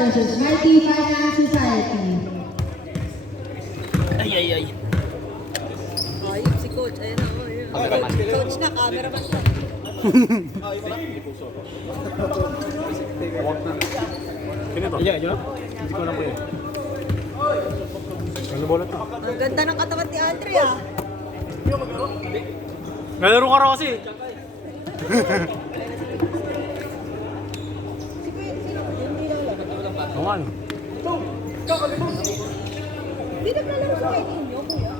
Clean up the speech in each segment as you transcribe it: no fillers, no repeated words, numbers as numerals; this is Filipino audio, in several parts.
versus Mighty Finance Society. Ay. Ayun si Coach. Ayun ako. Coach na, cameraman na. Ganito? Iya. Hindi ko na po yun. Ano bola to? Ang ganda ng katawan ni Andre ah. Nalaro ka raw kasi. Naman. Hindi naglalaro sa kayo ninyo, kuya.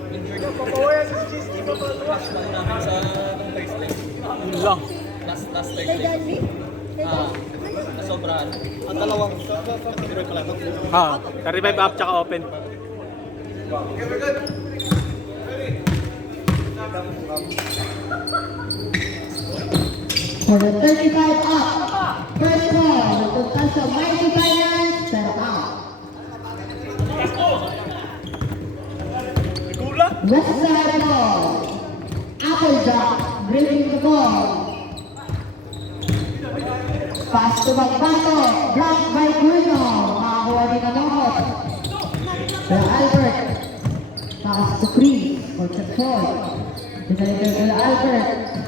Yun lang. Kay Danny? Sobrahan. Ang dalawang tiroy pala ito. Revive up tsaka open. For the 35 up, first ball, nagpunta sa Mighty Finance, pero out. West side ball, Applejack, bringing the ball. Pass to Magbato, blocked by Bruno, makakuha din ang nokot. Pero Albert, pass to Chris, for control. Pinalitan kay Albert.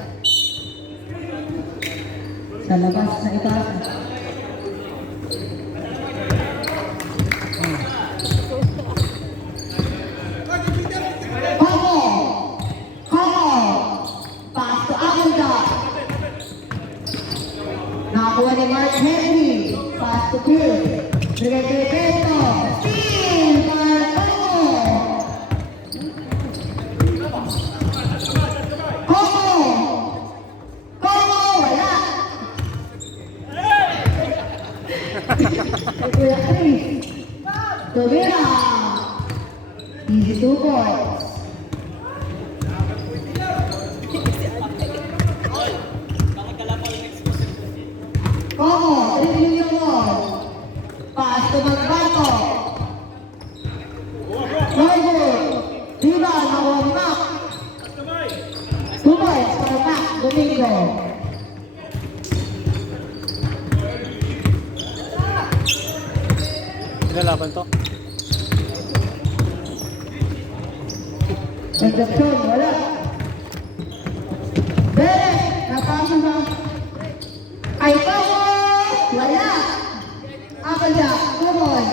Sa labas na itaas. Komo! Pass to Applejack. Nakakuha ni Mark Henry. Pass to Chris. Bigay kay Beto. Steal! Para Komo! Komo! Wala! Kuya Chris. Tobira. Easy 2 points. Komo, dribbling yung ball. Pass to Magbato. Norwood. Diba, nakuha ni Mac. 2 points para Mac Domingo. Pinalaban to. Nagdapson, wala. Derek, napasok ba? Ay, Komo! Wala. Applejack, Komoy.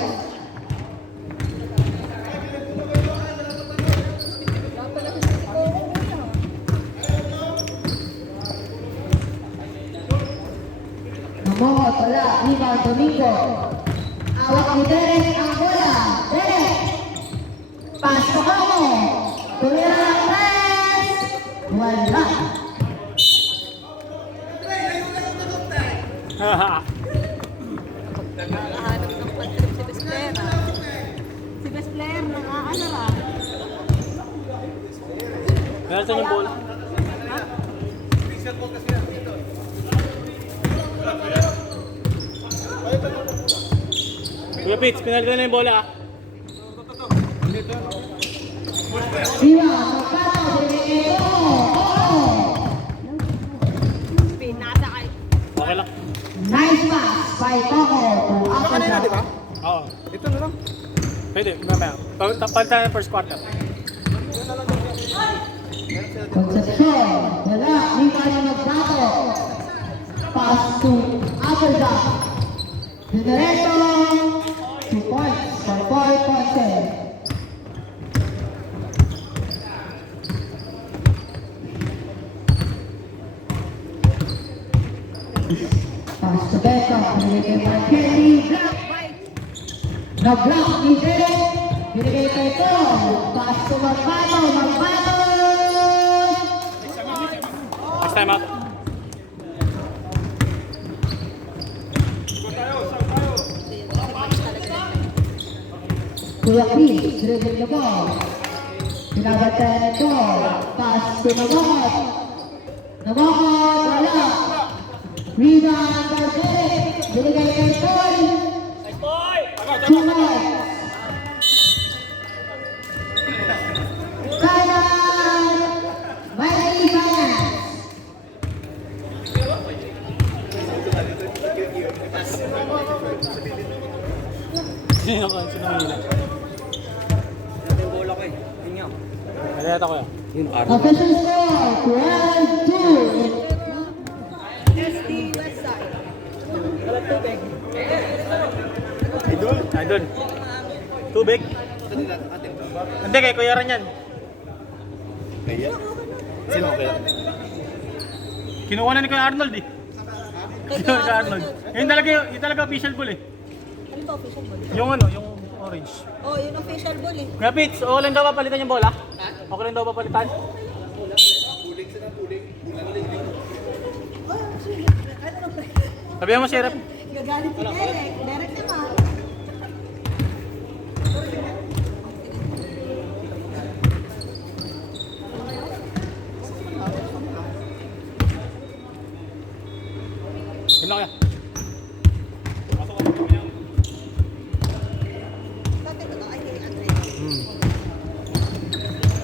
Namohot, wala. Rebound, Domingo. Awak ni Derek ang bola. Derek. Pass to Komo. Tumira ang press. Wala. Nakahanap ng pantrip si best player ah. Si best player nang aanar ah. Meron sa yung bola. Kuya Pitts, pinalitan na yung bola ah. Diba, Magbato, binigay ko. Pinasa kay. Okay lang. Nice pass by Coco to Applejack. Di ba? Oo. Ito na lang. Pwede, mamaya. Palitan ng first quarter. Concepcion, wala. Lima ni Magbato. Pass to Applejack. Dinereto. 2 points for 4 Ponce. Pass to Beto. Binigay kay Mark Henry. Block. Na-block ni Derek. Binigay kay Tom. Pass to Magbato. Magbato. Last time out. Kuya Chris, dribble the ball. Pinabatayan ito. Pass to Nabokot. Nabokot, wala. Rebound by Derek. Binigay kay Paul. 2 points. Timeout. Mighty Finance. Sino ka? Sino hila? Ito yung bola ko eh. Yun nga. Nalilata ko yan. Yun, Official score, 12-2. SD West Side. Idol. Tubig? Hindi, kay Kuya Ran yan. Kaya? Sino kaya? Kinuha na ni Kuya Arnold eh. Kinuha ni Kuya Arnold. Yung talaga official ball eh. Ano ba official ball? Yung ano, yung orange. Oh, yun official ball eh. Kuya Pits, okay lang daw ba palitan yung bola? Okay lang daw ba palitan? Sabihan mo, Sheriff. Gagalit si Derek. Derek naman. Yun lang kaya. Bakit ito? Ay, kay Andre.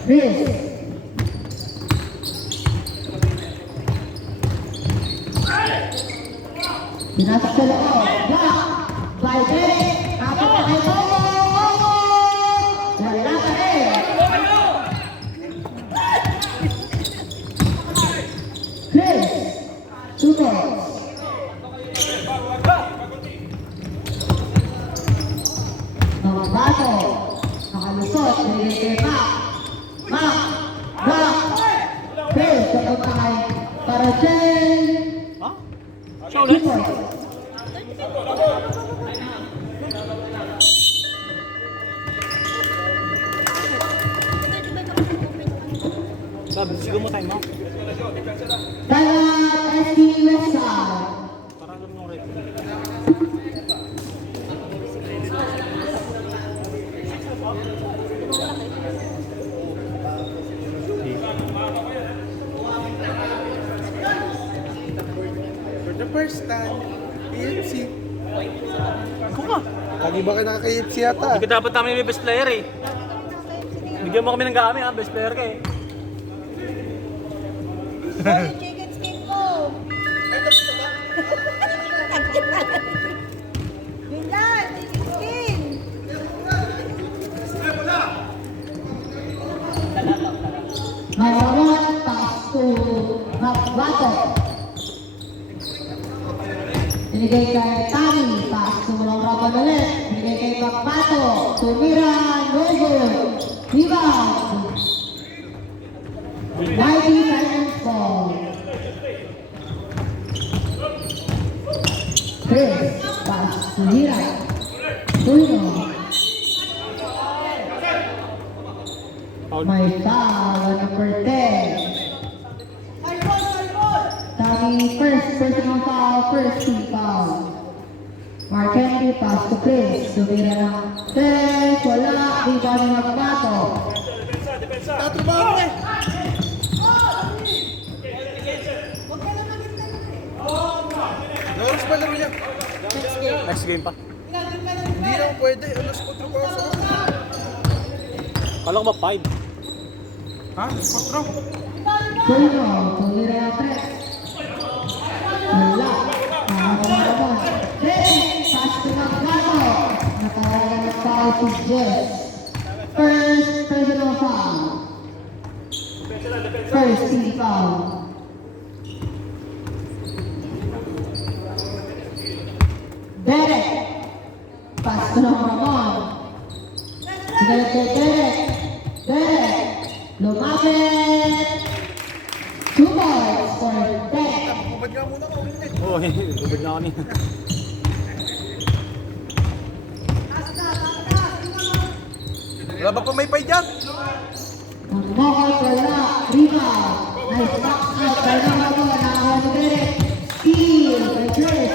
Chris. Pinasok sa loob. Block. By Derek. Kapit na kay Bobo. Wala pa rin. Chris. 2 points. Mga bato. Nakalusot. Nilagay kay Mac. Mac. Block. Chris. Papunta kay Parachen. Ha? Siya 2 ulit? points. Sabi, siguro mo time mo. Dagat SD Westside. Para alam mo rin. For the first time, KFC. Ako ka. Lagi ba kayo naka-KFC yata? Hindi ka dapat namin may best player eh. Bigyan mo kami ng gamit ha, best player ka eh. Oh, yung chicken skin ko. Yun lang, chicken skin. Mawawat pass to Bato. Binigay kay Tani, pass to walang raban ulit. Binigay kay Bato, tumira, Novo, rebound. Mighty Silence Ball. Chris, pass to Hira. Tulino. Foul. May foul on number 10. Tami first personal foul, first team foul. Mark Henry, pass to Chris. Sumira ng 10, wala, rebound ng Magbato. Tatrabaho eh! Nawalas pa laro niya. Next game pa. Hindi lang pwede. Alas 4 pa ako. Kala ko ba 5? Ha? Alas 4? Tulino, tumira ng 3. Wala, nakakalaban. 10, pass to Magbato. Nakalaban ng foul to Jess. First personal foul. First team foul. Derek. Pass to Ramon. Sigalit kay Derek. Derek. Lumapit. 2 points for Derek. Bubad nga muna ako. Oo, lubid na ako niya. Wala ba pa may pay dyan? Knockout wala. Rebound. Nice box out. Kaya naman ito. Nakakuha si Derek. Steal. Kay Chris.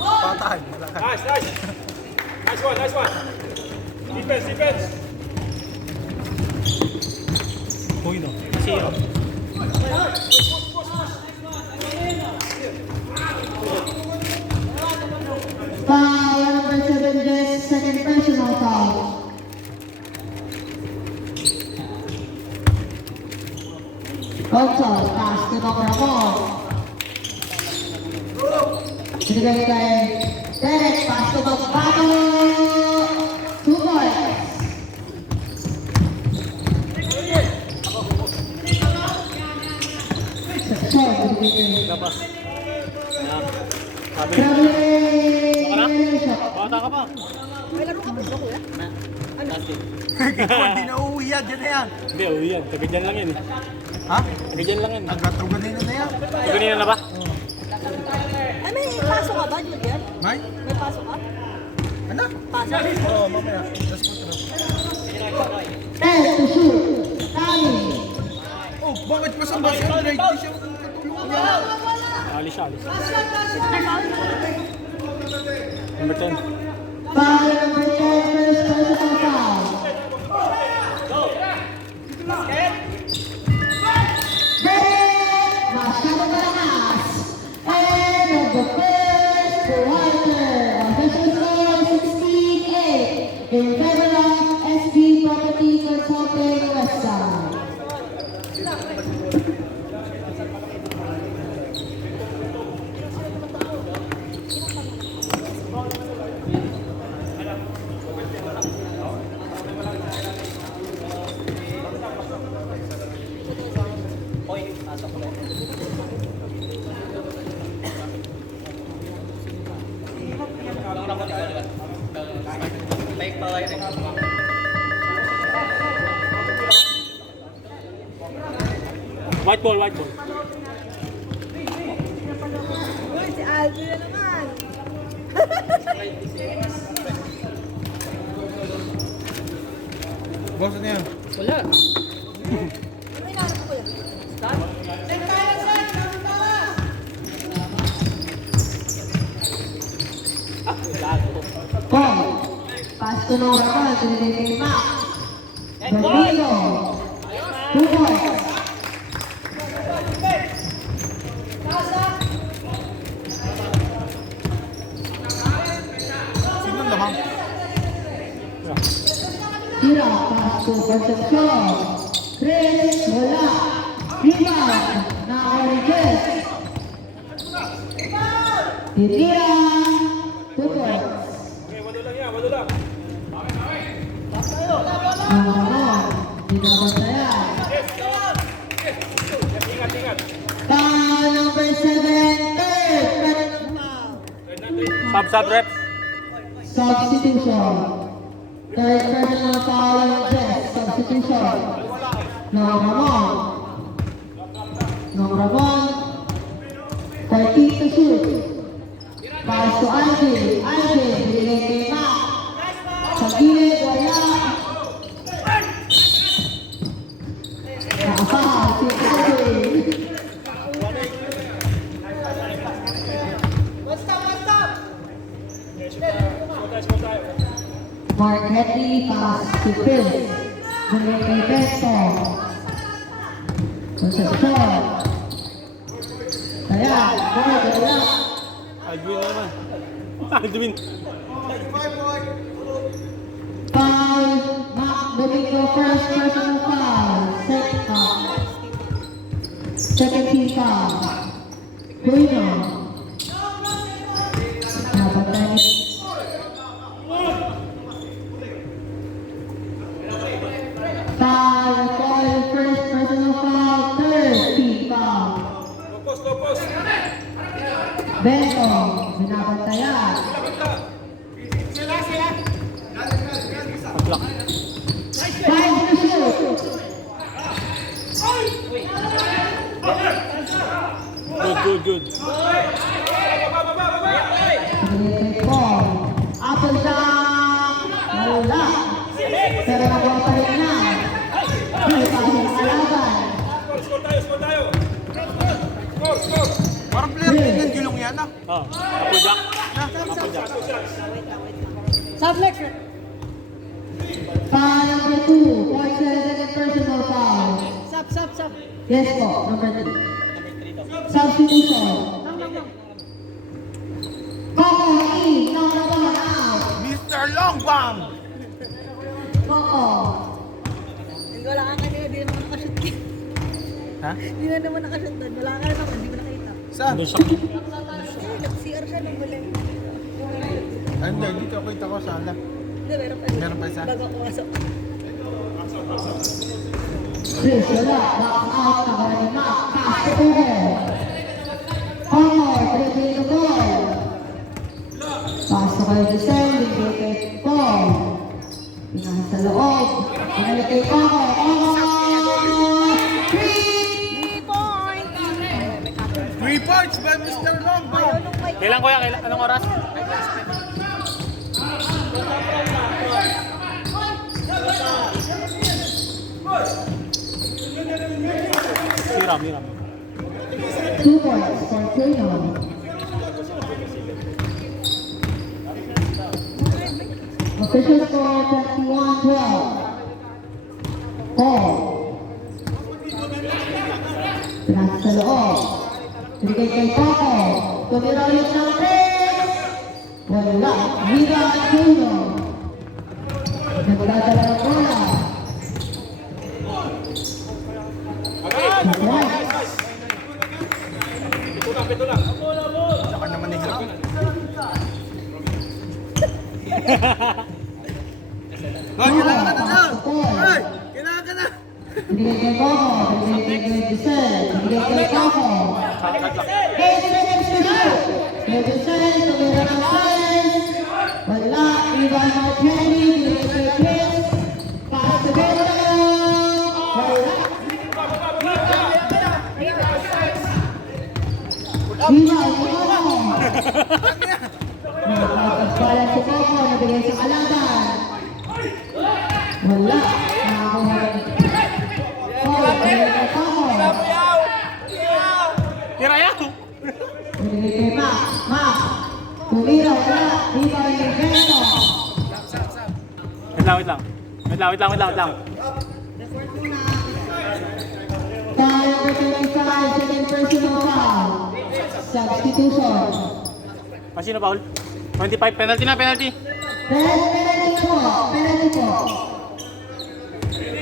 Patay. Wala ka. Nice, nice. Nice one, nice one. Defense, defense. Uy no. Zero. Foul number 7, Jess. Second personal foul. Also, pass to Ramon. Binigay kay Derek, pass to Magbato. 2 points. Short, binigay kay Labas. Ayan. Sabi. Traveling shot. Bata ka pa. May laro ka ba ba, kuya? Hindi na uuwi yan, dyan na yan. Hindi, uwi yan. Taga dyan lang yan. Ha? Taga dyan lang yan. Nagkatuganin na yan. Taga nila na ba? Ay, may pasok ka ba, Julian? May? May pasok ka? Ano? Pasok? Oo, mamaya. Just put it up. 10 to shoot. Tally. Oh, bakit pa sa bus yan? Right, di siya katulungan niya. Alis siya, alis. Number 10. Foul number 10, first personal foul. Derek, masyado malakas. And of the first quarter, official score 16-8 in favor of SB Property Consulting Westside. White ball, white ball. Uy, si Alvin na naman. Boss, ano yan? Wala. Ano inaanap ko, kuya? Ball. Pass to Nora Ball, binigay kay Mac. Rodrigo. 2 points. Sino ang lamang? Tira, pass to Concepcion. Chris, wala. Rebound, na-origin. Titira, 2 points. Okay, walo lang yan, walo lang. Naman, binabantayan. Ingat, ingat. Foul number 7, third. Sub reps. Substitution. Third personal foul on Jess. Substitution. Noong Ramon. 14 to shoot. Pass to Alvin. Alvin, binigay kay Mac. Sa gilid, wala. Nakafoul si Alvin. Mark Henry, pass to Phil. Binigay kay Beto. Concepcion. Kaya, wala. Aldwin na naman. Aldwin. Foul, Mac Domingo, first personal foul. Second team foul. Bueno. Nabatay. Foul, first personal foul. Third team foul. Lopos. Bento, binabantayan. Pag-block. 5 to shoot. Good. Binigay kay Paul. Apple down. Wala. Pero nagawa pa rin na. Hindi pa rin kalaban. Score tayo. Score. Parang player din ng gilong yan ah. Oh, Applejack. Applejack. Sublex. Foul number 2. Point second personal foul. Sub. Yes po, number 3. Substitution. Coco, in. No, out. Mr. Long Bomb! Coco. Hindi wala ka kanina, di naman nakashoot. Ha? Hindi na naman nakashoot doon. Wala ka naman, hindi mo nakita. Saan? Doon siya. Nag-CR siya nung huli. Ay, hindi. Dito kita ko sana. Hindi, meron pa. Meron pa isa? Bago pumasok. Chris, wala. Box out. Nakuha ni Mac. Pass to Tubo. Honor, 3 to goal. Pass to kay Giselle. Hindi kay Paul. Pinahan sa loob. Pinalik kay Coco. Coco! 3! 3 point! 3 points by Mr. Longbo. Nung may Kailan kuya? Kailan? Anong oras? Hiram, hiram. 2 points for Kuno. Official score 21-12. Paul. Pinasa sa loob. Binigay kay Coco. Tumira ulit ng 3. Wala. Viva at Kuno. Nagdadala ng bola. Right. Pito lang. Saka naman ni Hiram. Hoy, kailangan ka na daw! Hoy! Kailangan ka na! Binigay kay Coco. Binigay kay Giselle. Binigay kay Coco. 8 seconds to go. Kay Giselle. Tumira ng 5. Wala. Ivan Martelli. Binigay kay Chris. Pass to Beto. Wala. Viva, Coco! Nakapagpala si Coco, nabigay sa kalaban. Wala. Nakakuha. Coco, nabigay kay Coco. Tira yan! Nabigay kay Mac. Mac. Tumira, wala. Viva, Beto. Wait lang, wait lang. Wait lang, wait lang, wait lang, wait lang. Foul number 25, second personal foul. Substitution. Sino Paul? 25, penalty na, penalty. Penalty po. Penalty po.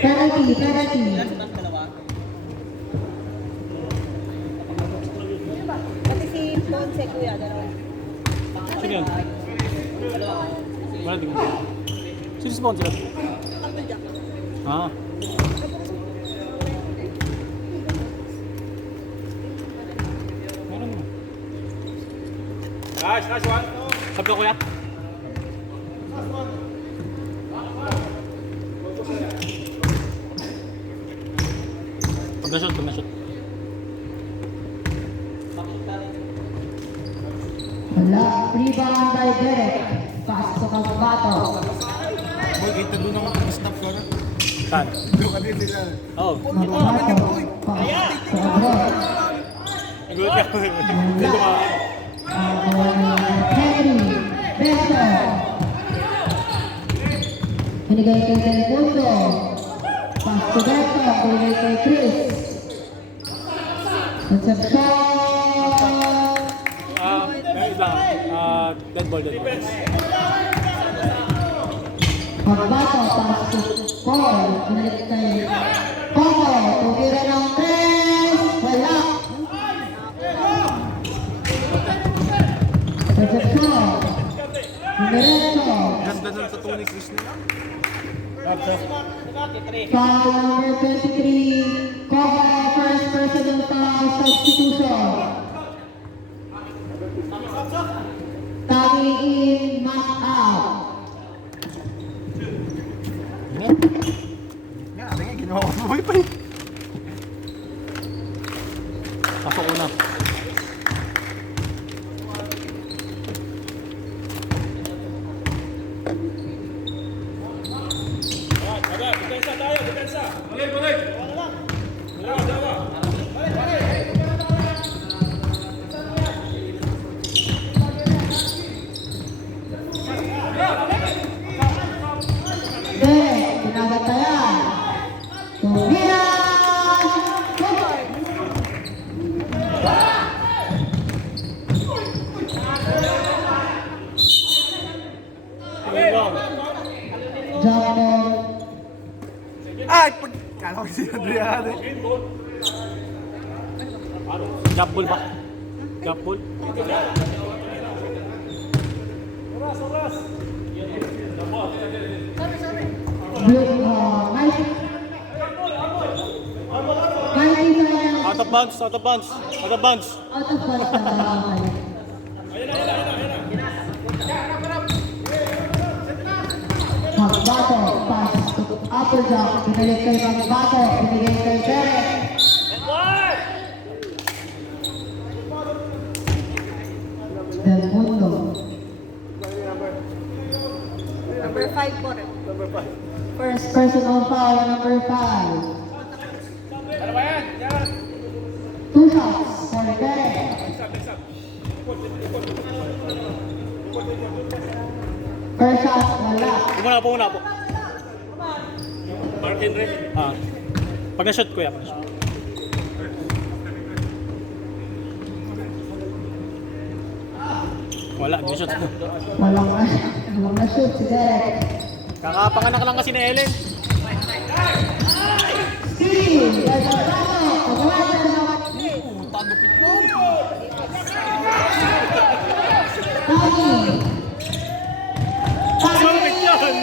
Penalty, penalty. Pati si Ponce, kuya, dalawa. Sino yun? Wala, di ko. Sino si Paul sila? Ah. Meron mo. Nice one. Sabi ko kuya. Pag na-shoot, pag na-shoot. Wala. Rebound by Derek. Pass to Kabato. Boy, kita doon ako pag-stop ko na. Saan? Doon ka din nila. Oo. Kabato. Pass to Abroad. Nagulat ka. Dito ka. Henry. Beto. Binigay kay Del Mundo. Pass to Beto. Binigay kay Chris. Concepcion. Wait lang. Dead ball, dead ball. Pagbato, pass to Paul. Binalik kay Coco. Tumira ng 3. Wala. Concepcion. Diretso. Ganda nun sa Tony Chris nila. Foul number 23. Coco, first personal foul, substitution. Coming in, Mac out. Nga, tingin, ginawa ko buhay pa eh. Pasok una. Depensa tayo, depensa. Balik, balik. Dalawa, dalawa. Derek, pinagatayan. Tumira. Jump ball. Ay, pag... Kala ko si Adriano. Jump ball ba? Gap ball. Blue, 90 seconds. Out of bounds, out of bounds, out of bounds. Out of bounds na Magbato, pass to Applejack, binalik kay Magbato, binigay kay Derek. Del Mundo, Number 5 po rin. first personal foul, number 5. Ano ba yan? Yan. 2 shots for Derek. First shot, wala. Pumuna po. Martin Ray. Ah. Pag na-shoot ko yan. Wala, di shoot. Walang na-shoot si Derek. Kakapanganak lang kasi na Ellen. Steve, del Magbato, pagawa siya ng Tommy. Malapit yun!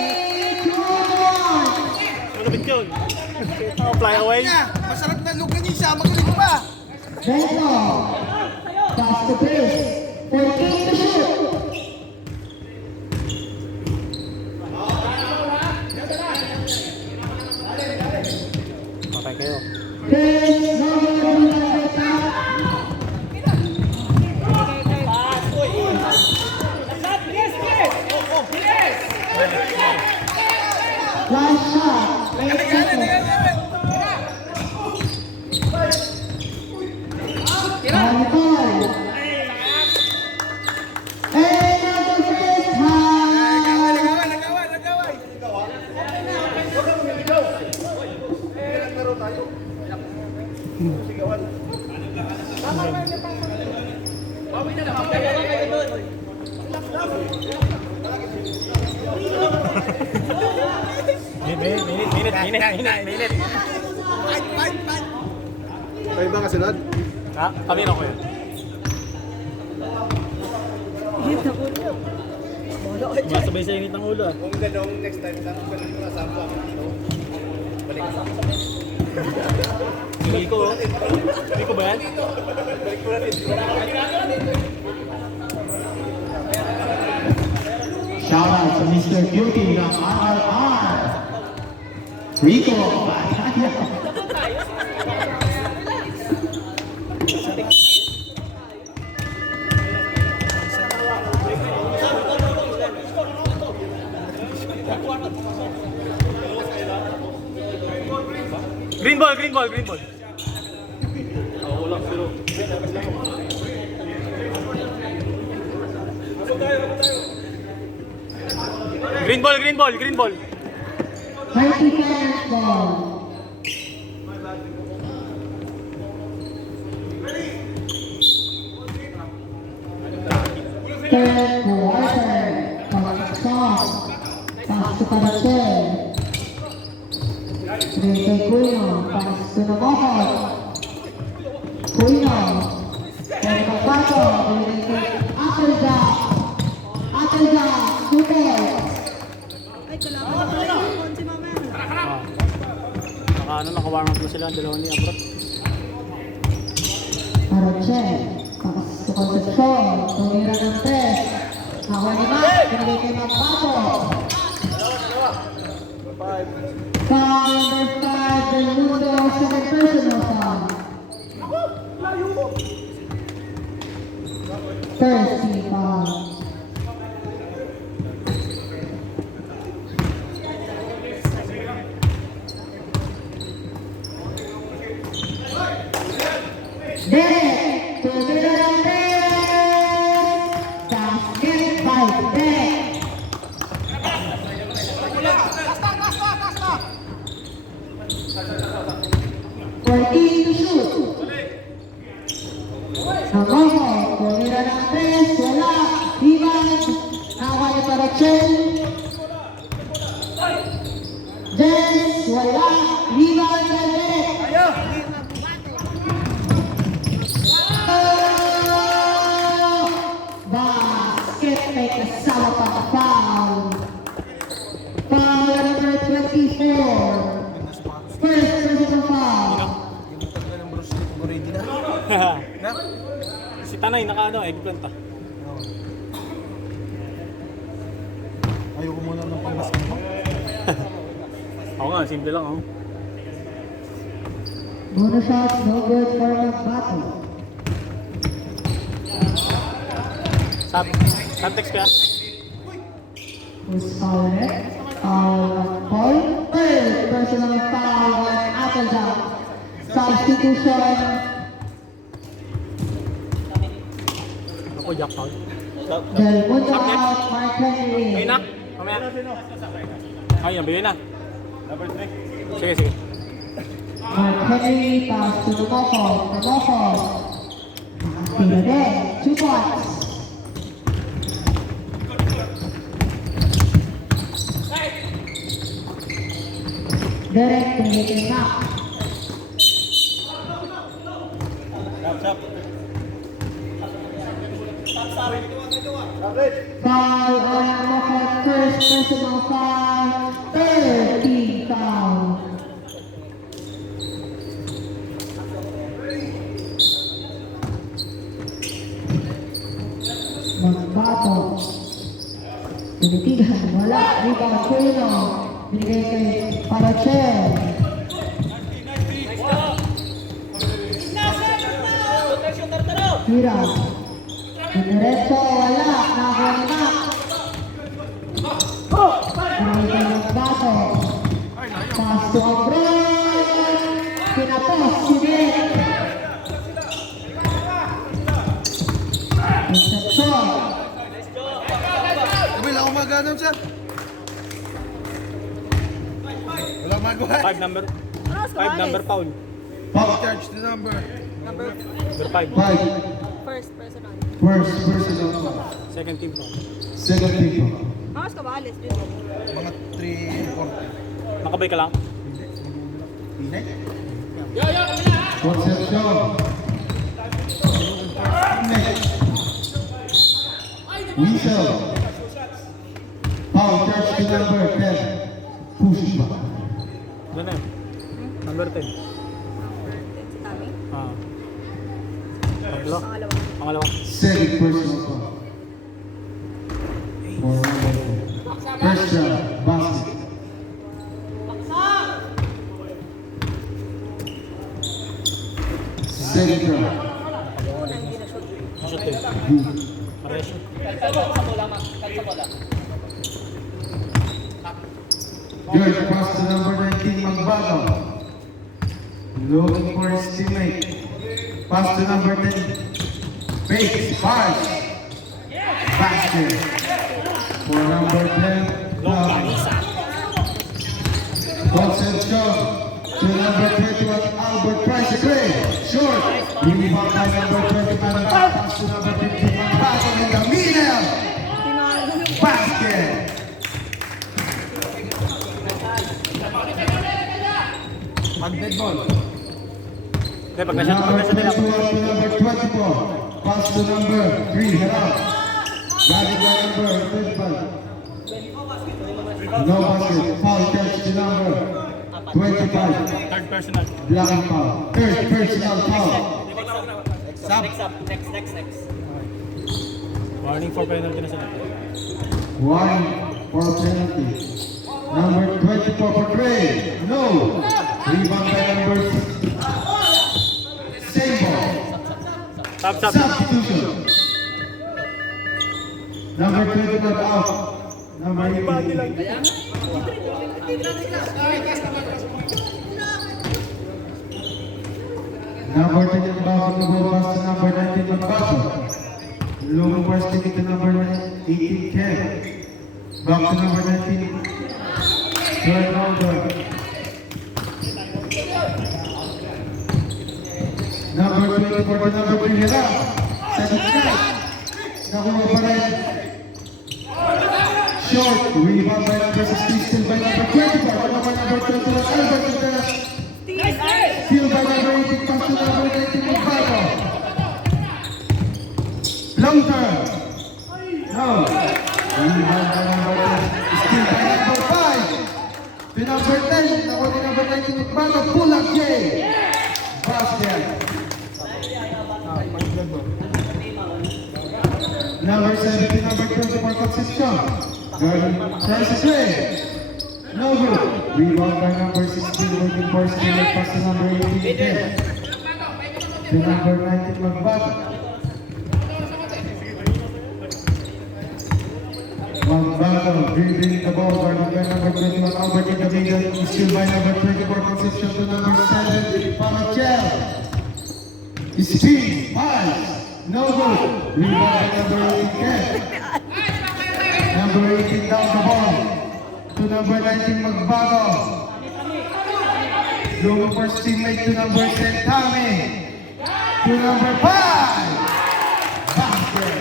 2-1. Malapit yun! Oh, fly away. Masarap na lugan niya siya. Magaling pa. Benzo, pass to Chris. 14 to shoot. Patay kayo. Chris, number 3. Last shot. 8 seconds. Anton. And number 6, Minute. Kayo ba kasunod? Ha? Kami na ko yun. Masabay sa init ng ulo ah. Kung ganong next time, saan ko ganun na sampo ako dito? Balik ka sa Hindi ko oh. Hindi ko ba yan? Balik ko na rin. Shout out to Mr. Cutie ng RRR. Rico. Green ball. Green ball. 30 seconds ball. Third quarter. Pass to Paracel. Bigay kay Cuino. Pass to Namohot. Cuino. Kay Magbato. Bigay kay Applejack. Super. Ay, kailangan ko pala yung si Mama. Naka-warm up na sila, dalawa ni Abrat. Paracel. Pass to Concepcion. Tumira ng 3. Ako ni Mac. Bigay kay Magbato. Foul number 5, Del Mundo, second personal foul. First team foul. Derek, tumira ng 3. Basket by Derek. To shoot. Namoho, tumira ng 3, wala. Rebound, nakuha ni Paracel. Jens, wala. Rebound ng Derek. Si Tanay, naka ano, eggplant ah. Ayoko muna ng pang-basketball. Ako nga, simple lang oh. Bonus shot, no good for Magbato. Subtext ka? Who's foul there? Foul. Third personal foul on Applejack. Substitution. Ako, jackpot. Del Mundo out, Mark Henry. Ayun na? Mamaya. Ayun, bigay na. Number 3. Sige, sige. Mark Henry, pass to Tomoko. Tomoko. Tira din. 2 points. Derek, pinigil na. Foul on Tomoko. First personal foul. Third team foul. Magbato. Tinitigan, wala. Rebound, Kuno. Binigay kay Parachel. Tira. Diretso, wala. Nakuha na. Binigay kay Magbato. Pass to Abron. Pinapos, Sinet. Reception. Wala akong maganon siya. Wala akong magawa. 5 number. Ano, 5 number foul. Foul charge the number. Number Number 5. 5. first personal. First personal foul. Second team foul. Second team foul. Hawas ka ba alis dito? Mga 3-4. Nakabay ka lang? Concepcion. Next. Weasel. Foul charge to number 10. Push back. Doon na yun. Number 10. Si Tami? Ah. Pangalawa. Pangalawa. Pangalawa. Second personal foul. For number 10. First round, basket. Second round. Yung una hindi na shoot. Shoot din. Good. Pares yun. Good pass to number 19, Magbato. Looking for his teammate. Pass to number 10. Fake, pass. Basket. For number 10, Concepcion. To number 21, Albert Price. Gray. Short. Rebound by number 21. Pass to number 15, Magbato in the middle. Basket. Mag-dead ball. Hindi, pag nasa nila. Number 24, pass to number 3, Harap. Guarded by number 35. No basket, foul catch to number 25. Third personal. Blocking foul. Third personal foul. Warning for penalty na sila. One for penalty. Number 24 for Trey. No. Rebound by number 6. Same ball. Stop. Substitution. Number 25 out. Number 18. Number 10 back to go pass to number 19 Magbato. Looking for stick to number 18 Ken. Back to number 19. Third number. Number 24 to number 3 Hirap. Second night. Nakuha pa rin. Short. Rebound by number 16. Still by number 24. Number 21 Albert. Still by number 18. Pass to number 19 Magbato. Long term. No. Rebound by number 10. Still by number 5. To number 10. Nakuha ni number 19 Magbato. Pull up J. Basket. Number 17, number 24, Concepcion. Guarding Francis Ray. No good. Rebound by number 16, looking for steal. Pass to number 18, Ken. To number 19, Magbago. Magbago dribbling the ball, guarded by number 21, Albert in the middle. Steal by number 24, Concepcion to number 7, Pamachel. Speed, pass, no good. Rebound by number 18, Ken. Number 18 down the ball. To number 19, Magbago. Looking for teammate to number 10, Tommy. To number 5, basket.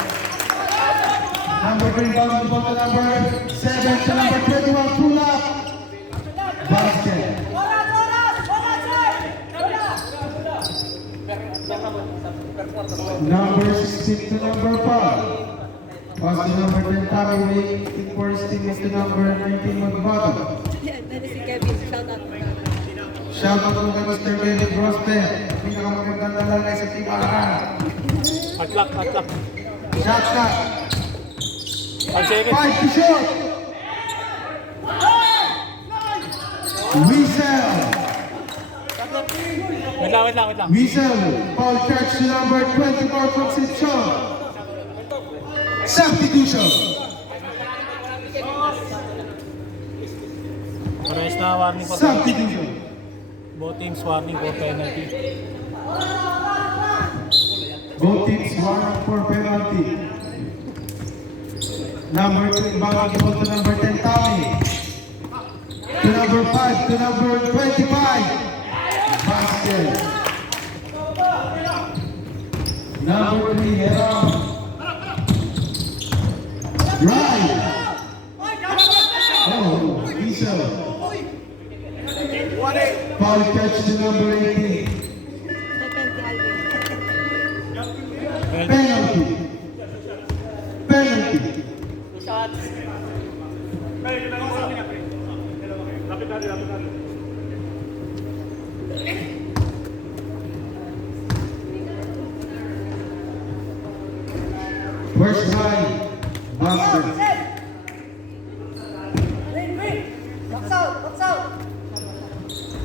Number 3 down the ball to number 7, to number 21, pull up. Basket. Number 16 to number 5. Pass to number 10, Tommy, waiting for his teammate to number 19, Magbago. Dali si Kevin, shout out. Shoutout po kay Mr. Kevin Grosper, pinakamagandang lalaki sa Team Ara. Hot luck, hot luck. Shot ka, 5 seconds. 5 to shoot. Whistle, Wait lang. Whistle, foul charge to number 24 from Concepcion. Substitution. Parehas na warning pa. Substitution. Both teams warning for penalty. Both teams warrant for penalty. Number 2, backing the ball to number 10, Tommy. To number 5, to number 25. Basket. Number 3, Heron. Drive. Oh, Diesel. Foul catch to number 18. Second si Alvin. Penalty. Penalty. First line, basket.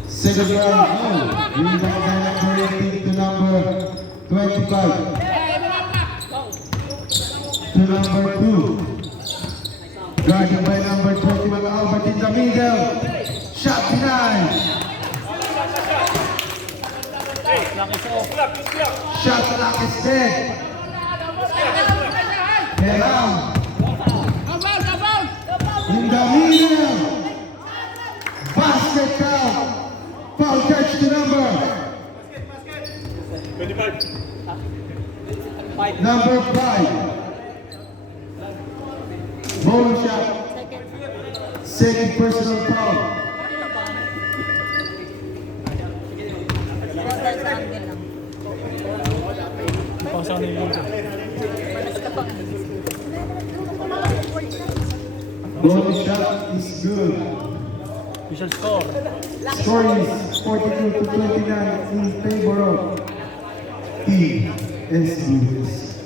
Second round, rebound by number 18 to number 25. To number 2. Guarded by number 21, Albert in the middle. Shot denied. Shot clock is dead. Heron. In the middle. Basket count. Foul catch to number 25. number 5. Ball shot. Second personal foul. Total sa angle lang. Pausa na yung Malas ka pa. Ball shot is good. official score. Score is 42 to 29 in favor of TSUS.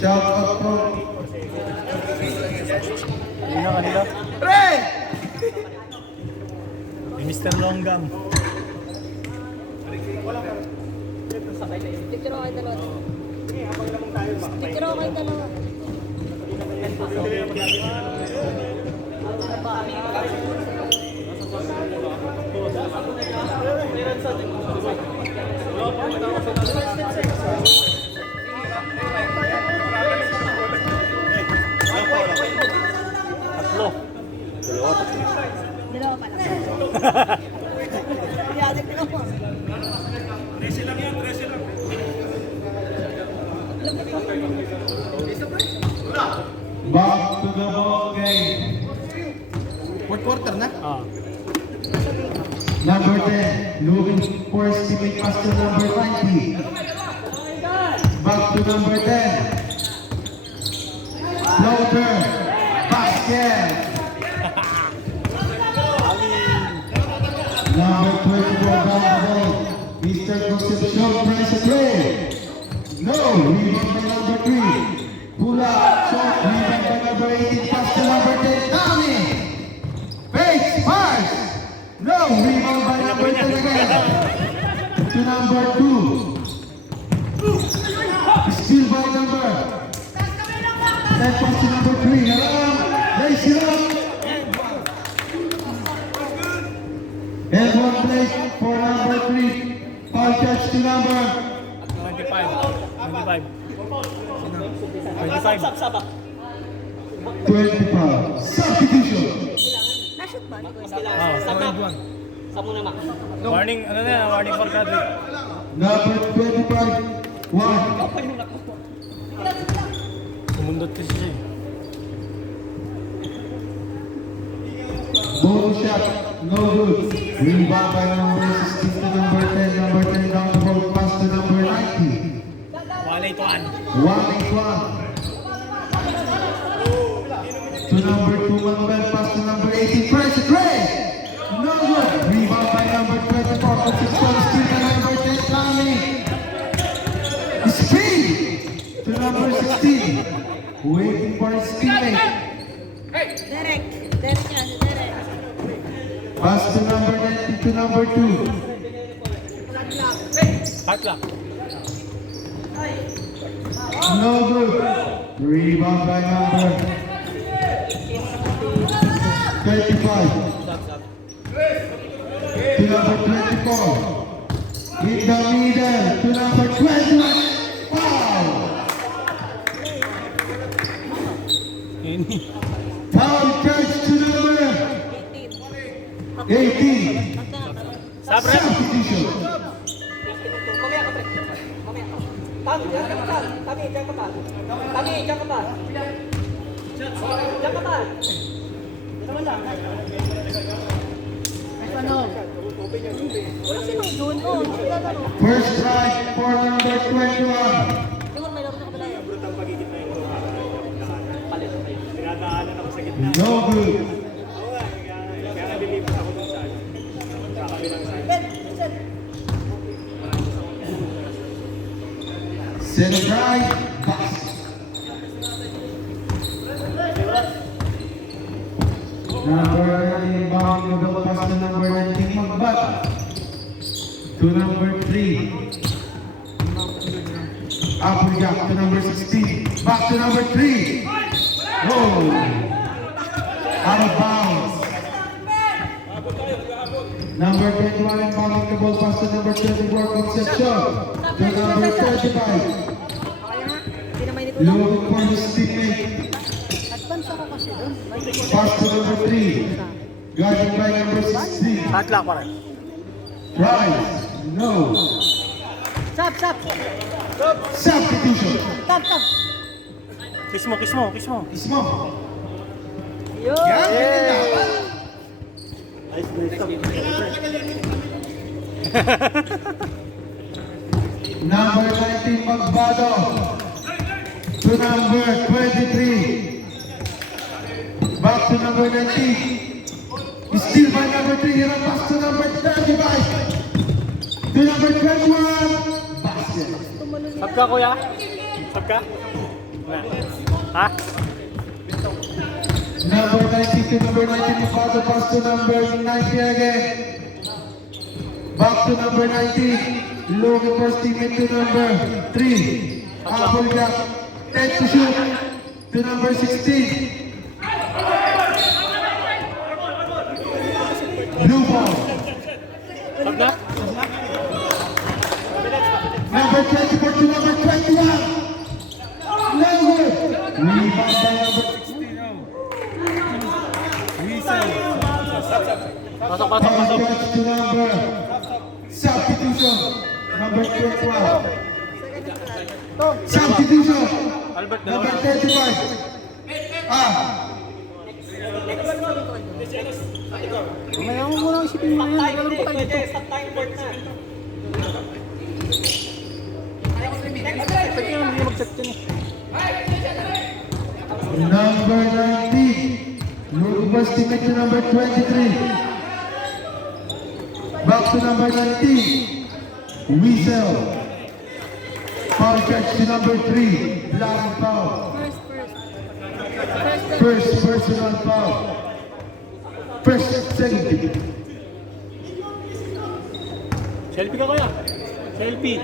Shout out po. Yun na kanila. Ni Mr. Longgam. Picture ako kayo dalawa. Picture ako kayo dalawa. Tatlo. Dalawa pa lang. Piyasag dalawa. Back to the ball game. Fourth quarter na. Number 10, looking for a steaming pass to number 90. Back to number 10. Floater. Basket. Number 24 down the ball. Mr. Concepcion tries to play. No. rebound by number 3. Pull up, short, rebound by number 18, pass to number 10, Tommy. Face, pass. No, rebound by number 10 again. To number 2. Still by number. That pass to number 3. Raise it up. And one place for number 3. Foul catch to number 25. 25. 25. Substitution. Na-shoot ba? Hindi ko Warning, ano na yan? Warning for graduate. Number 25. 1. Sumundot kasi siya eh. Bonus shot. No good. Rebound by number 16 to number 10. Number 10 down the road. Pass to number 90. Wala ito an. 1-8-1. To number 2, Manuel, pass to number 18, Tracy Gray. No good. Rebound by number 24, but 6 points to number 10, Tommy. Speed to number 16. Waiting for his teammate. Derek. Derek yan. Si Derek. Pass to number 19 to number 2. Hot lock. No good. Rebound by number 35. To number 24. In the middle to number 21. Foul. Foul catch to number 18. Sabre. Substitution. Mamaya ka, pre. Mamaya ka. Tami, diyan ka pa. Tami, diyan ka pa. Tami, diyan ka pa. Diyan ka pa. Wala sinong doon. Oh, naglalaro. First strike for number 21. Siguro may laro sa kabila yan. Tinadaanan ako sa gitna. No good. Kaya nalilipas ako dun sa kakabilang side. Center drive. Pass. Number 9 inbound with the pass to number 19 Magbat. To number 3. Applejack to number 16. Back to number 3. Oh! Out of bounds. Number 21 inbounding the ball pass to number 20 work on set shot. To number 35. Okay na. Hindi na may nito lang. Looking for his teammate. Advance ako kasi doon. Pass to number 3. Guarded by number 16. Hot lock pa rin. Rise. No. Stop, stop. Substitution. Stop, stop. Kiss mo, kiss mo, kiss mo. Ismo. Yun. Number 19 Magbado. To number 23. Back to number 19. Still by number 3. Here pass to number 35. To number 21. Basket. Sab ka kuya? Sab ka? Ha? Number 19 to number 19. Magbado pass to number 90 again. Back to number 19. Looking for teammate to number 3. Applejack. 10 to shoot. To number 16. Blue ball. Sab na? Number 24 to number 21. No good. Rebound by number 16. Pasok, pasok, pasok. Catch to number. Substitution. Number 21. Substitution. Albert, Number dalawa. 35. Mamaya mo muna isipin mo yan. Naglalaro pa tayo dito. Stop time work na. Pwede nga hindi mag-set yan eh. Number 19. Looking for teammate to number 23. Back to number 19. Weasel. Foul catch to number 3. Black foul. First personal foul. First safety. Selfie ka kaya? Selfie.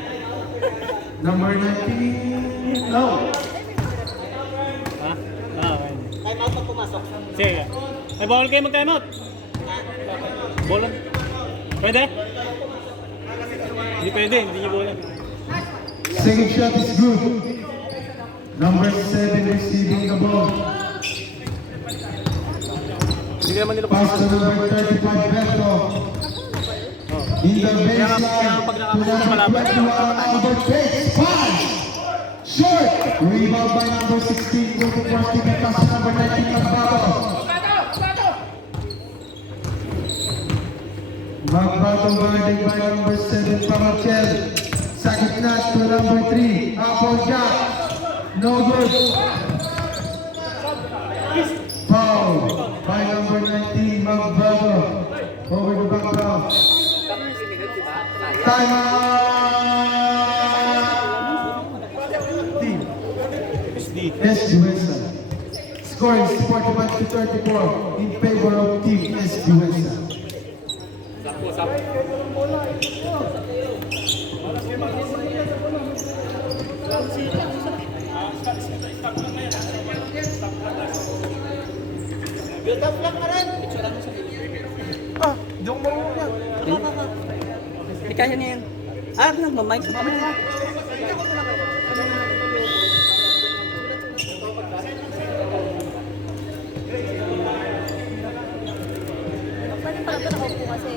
Number 19. No. Ha? Okay. Time out pag pumasok. Sige. Ay, bawal kayo mag-time out. Bola. Pwede? Hindi pwede, hindi niyo bola. Second shot is good. Number 7 receiving the ball. Hindi naman nila Pass to number 35 Beto. In the baseline kaya pag to nakakita number malapit. 21 Albert Bates. Pass! Short! Rebound by number 16. Looking for Stephen pass to number 19 Magbato. Magbato guarded by number 7 Pamachel. Second snatch to number 3 Apple Jack. No good. Foul by number 19 Magbato. Over the background. Time out! Team. SG Wesa. Score is 41-34 in favor of Team SG Wesa. Build up lang ka rin. Picturean mo sa Hindi kaya niya yan. Nagmamic. Mamaya na. Pwede pala ito nakaupo kasi.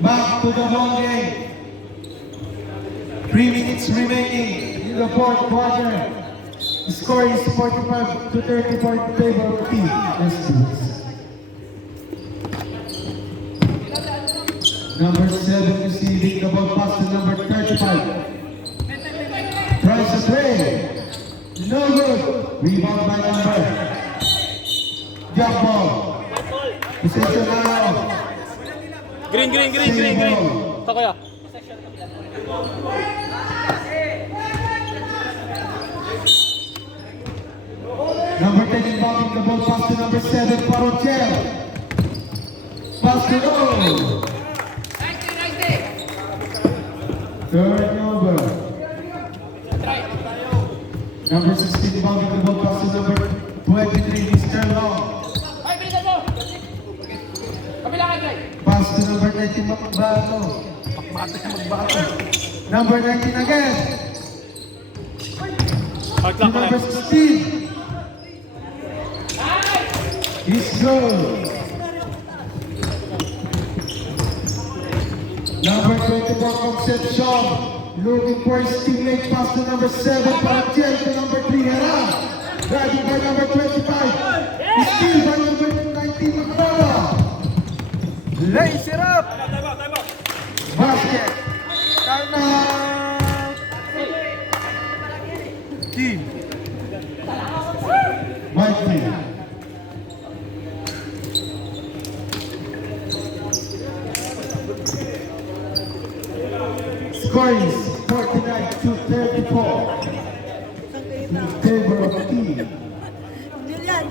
Back to the ball game. 3 minutes remaining in the fourth quarter. The score is 45-34 in favor of Team SG Wesa. Number 7 receiving the ball pass to number 35. Tries to play. No good. Rebound by number. Jump ball. Possession now. Green. Ito kaya? Number 10 involving the ball pass to number 7 Parochel. Pass to goal. Turnover. Number 16 involving the ball pass to number 23 Mr. Long. Pass to number 19 Magbato. Number 19 again. Hard To luck number kaya. 16. He's good. Number 24 Concepcion. Looking for his teammate pass to number 7 Parachiel to number 3 Hera. Driving by number 25. Steal by number 19 Magbato. Lace it up. Basket. Time out. Team. My team. Score is 49-34 in favor of team. Julian,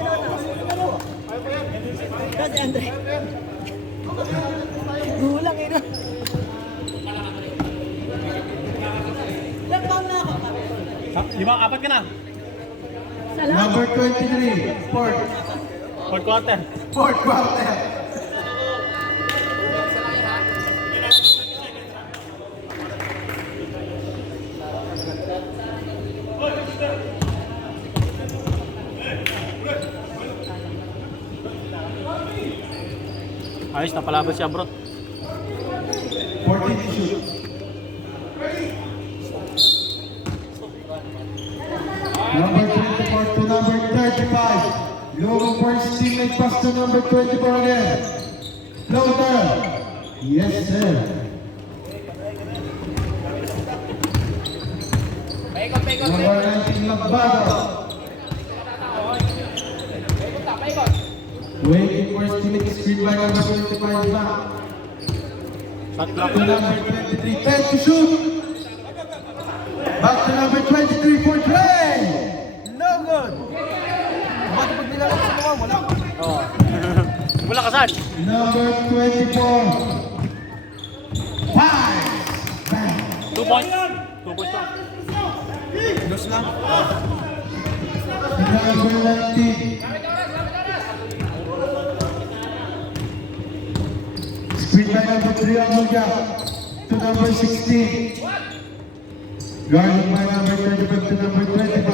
kasi Andre. Gulang eh na. Ilang pound na ako? 5, 4 ka na. Number 23, fourth Quarter. quarter. Ayos, napalaban siya bro. 14 to shoot. Number 24 to number 35. Looking for his teammate pass to number 24 again. Floater. Yes, sir. Number 19, Magbato. Waiting for his teammate screen by number 25, Shot clock. to number 23, 10 to shoot. Back to number 23 for play. No good. Bakit pag nilalagay sa mga wala? Oo. Wala ka saan? Number 24. 5. Bang. 2 points. 2 points lang. Dos lang. Number 19. Screen by number 3 Amuja to number 16. Guarded by number 25 to number 25.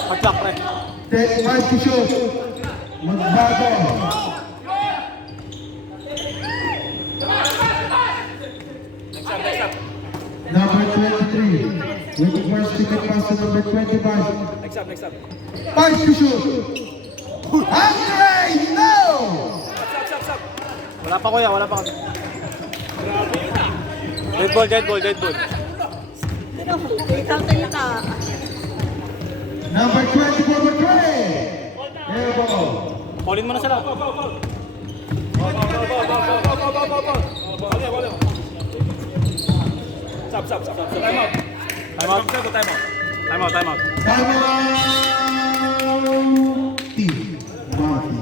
Shot clock, pre. 5 to shoot. Magbago. Number 23. With the first ticket pass to number 25. Next up. 5 to shoot. Andre, no! Wala pa kuya, wala pa kami. Dead ball. Kita. Number 24 for Trey. Airball. Callin mo na sila. Stop. Time out. Time out. Time out. Team. Marty.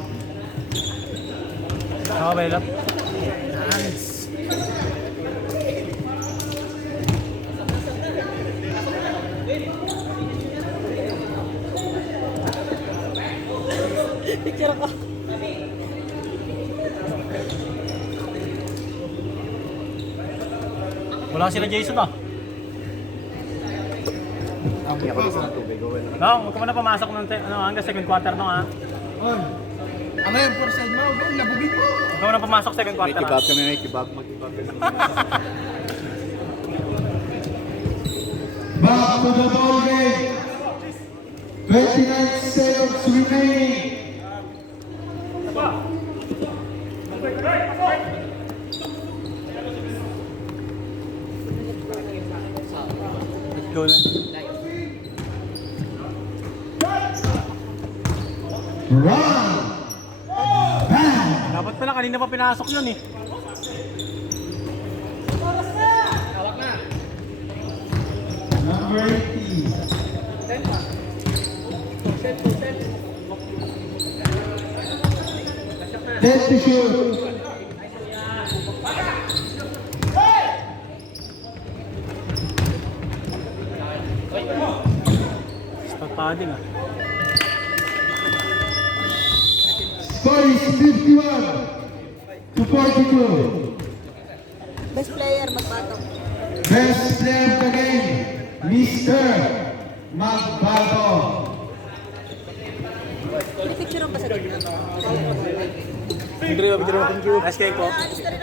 Okay lang. Picture ko. Wala sila Jason ah. No, huwag ka muna pumasok ng hanggang second quarter no ha. On. Ano yung for side mo? Go, labugin mo. Huwag ka muna pumasok second quarter ha. May kebab. Back to the ball game. 29 seconds remaining. Let's go na. Run. Bang. Dapat pala kanina pa pinasok yun eh. Number 18. 10 to shoot. Start padding ah. Score is 51 to 42. Best player, magpatong. Best player of the game, Mr. Magbago. Picture ba sa gitna? Thank you. Nice cake po. Alis na rin